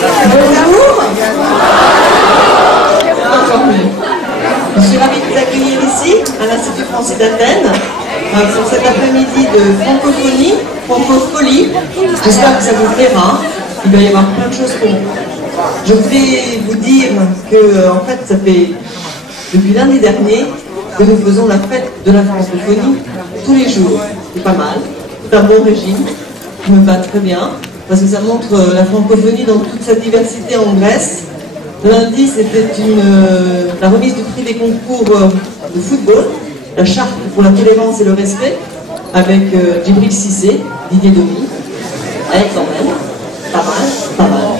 Bonjour. Encore mieux. Je suis ravie de vous accueillir ici, à l'Institut français d'Athènes, pour cet après-midi de francophonie, francofolie. J'espère que ça vous plaira. Il va y avoir plein de choses pour vous. Je voulais vous dire que, en fait, ça fait depuis lundi dernier que nous faisons la fête de la francophonie tous les jours. C'est pas mal, c'est un bon régime, qui me va très bien, parce que ça montre la francophonie dans toute sa diversité en Grèce. Lundi, c'était la remise du prix des concours de football, la charte pour la tolérance et le respect, avec Djibril Cissé, Didier Domi, quand même, pas mal,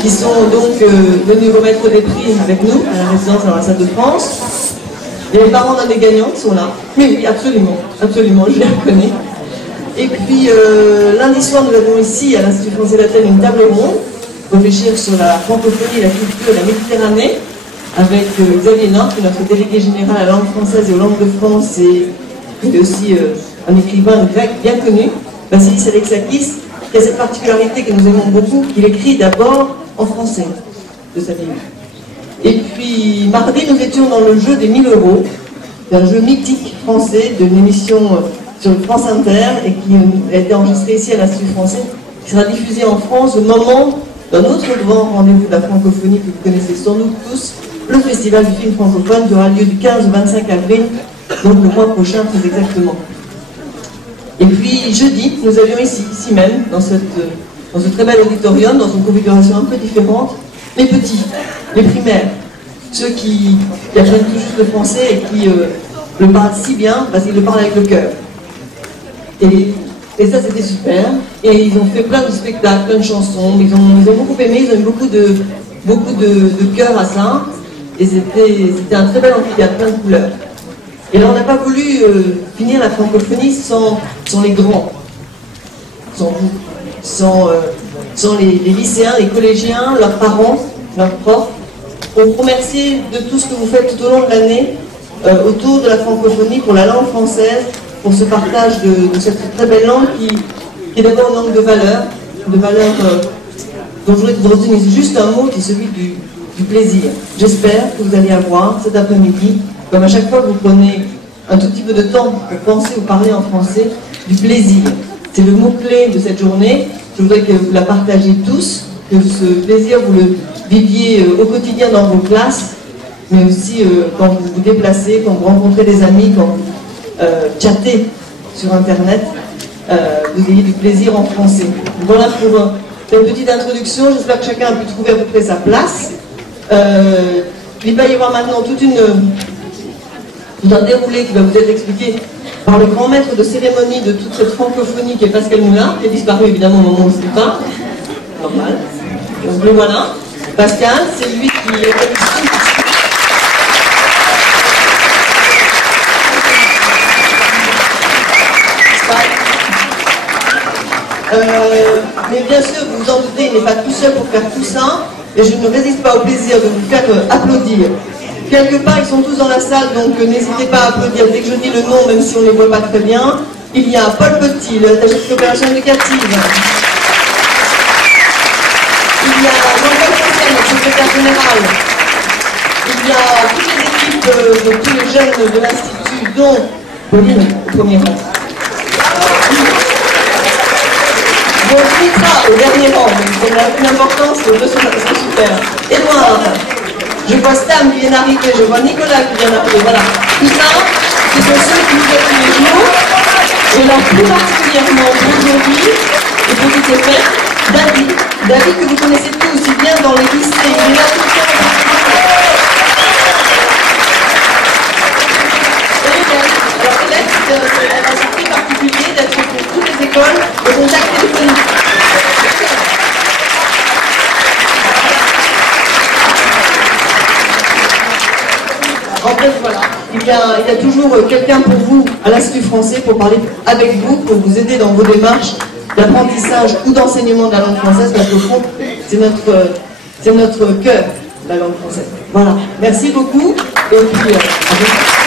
qui sont donc venus remettre des prix avec nous à la résidence à l'ambassade de France. Et les parents d'un des gagnants qui sont là. Oui, absolument, je les reconnais. Et puis, lundi soir, nous avons ici, à l'Institut français d'Athènes, une table ronde pour réfléchir sur la francophonie, la culture et la Méditerranée, avec Xavier Nord, qui est notre délégué général à la langue française et aux langues de France, et il est aussi un écrivain grec bien connu, Vassilis Alexakis, qui a cette particularité que nous aimons beaucoup, qu'il écrit d'abord en français, de sa vie. Et puis, mardi, nous étions dans le jeu des 1000 €, un jeu mythique français d'une émission sur France Inter et qui a été enregistré ici à l'Institut français, qui sera diffusé en France au moment d'un autre grand rendez-vous de la francophonie que vous connaissez sans doute tous, le Festival du film francophone qui aura lieu du 15 au 25 avril, donc le mois prochain très exactement. Et puis jeudi, nous avions ici même, dans ce très bel auditorium, dans une configuration un peu différente, les petits, les primaires, ceux qui apprennent tout juste le français et qui le parlent si bien parce qu'ils le parlent avec le cœur. Et ça, c'était super. Et ils ont fait plein de spectacles, plein de chansons. Ils ont beaucoup aimé, ils ont eu beaucoup de cœur à ça. Et c'était un très bel amphithéâtre, plein de couleurs. Et là, on n'a pas voulu finir la francophonie sans les grands, sans vous, sans les lycéens, les collégiens, leurs parents, leurs profs, pour vous remercier de tout ce que vous faites tout au long de l'année autour de la francophonie, pour la langue française, pour ce partage de cette très belle langue qui est d'abord une langue de valeur dont je voudrais que vous reteniez juste un mot qui est celui du plaisir. J'espère que vous allez avoir cet après-midi, comme à chaque fois que vous prenez un tout petit peu de temps pour penser ou parler en français, du plaisir. C'est le mot-clé de cette journée. Je voudrais que vous la partagiez tous, que ce plaisir vous le viviez au quotidien dans vos classes, mais aussi quand vous vous déplacez, quand vous rencontrez des amis, quand vous chattez sur Internet, vous ayez du plaisir en français. Voilà pour une petite introduction. J'espère que chacun a pu trouver à peu près sa place. Il va y avoir maintenant tout un déroulé qui va vous être expliqué par le grand maître de cérémonie de toute cette francophonie qui est Pascal Moulin, qui a disparu évidemment au moment où je ne sais pas. Normal. Donc le voilà. Pascal, c'est lui qui est mais bien sûr, vous vous en doutez, il n'est pas tout seul pour faire tout ça, et je ne résiste pas au plaisir de vous faire applaudir. Quelque part, ils sont tous dans la salle, donc n'hésitez pas à applaudir dès que je dis le nom, même si on ne les voit pas très bien. Il y a Paul Petit, le attaché de coopération éducative. Il y a Jean-Paul Fontaine, le secrétaire général. Il y a toutes les équipes de tous les jeunes de l'Institut, dont Pauline, au premier rang. Bon, Mitra, au dernier rang, c'est une importance, les deux sont super. Édouard, je vois Stam qui vient d'arriver, je vois Nicolas qui vient d'arriver, voilà. Tout ça, ce sont ceux qui nous aident tous les jours. Et là, plus particulièrement aujourd'hui, et pour toutes ces fêtes, David que vous connaissez tous, il vient dans les lycées, il est là tout le temps. Alors peut-être c'est un circuit particulier d'être pour toutes les écoles au contact téléphonique. En fait, voilà, il y a toujours quelqu'un pour vous à l'Institut français pour parler avec vous, pour vous aider dans vos démarches d'apprentissage ou d'enseignement de la langue française, parce qu'au fond, c'est notre cœur, la langue française. Voilà, merci beaucoup, et puis à bientôt.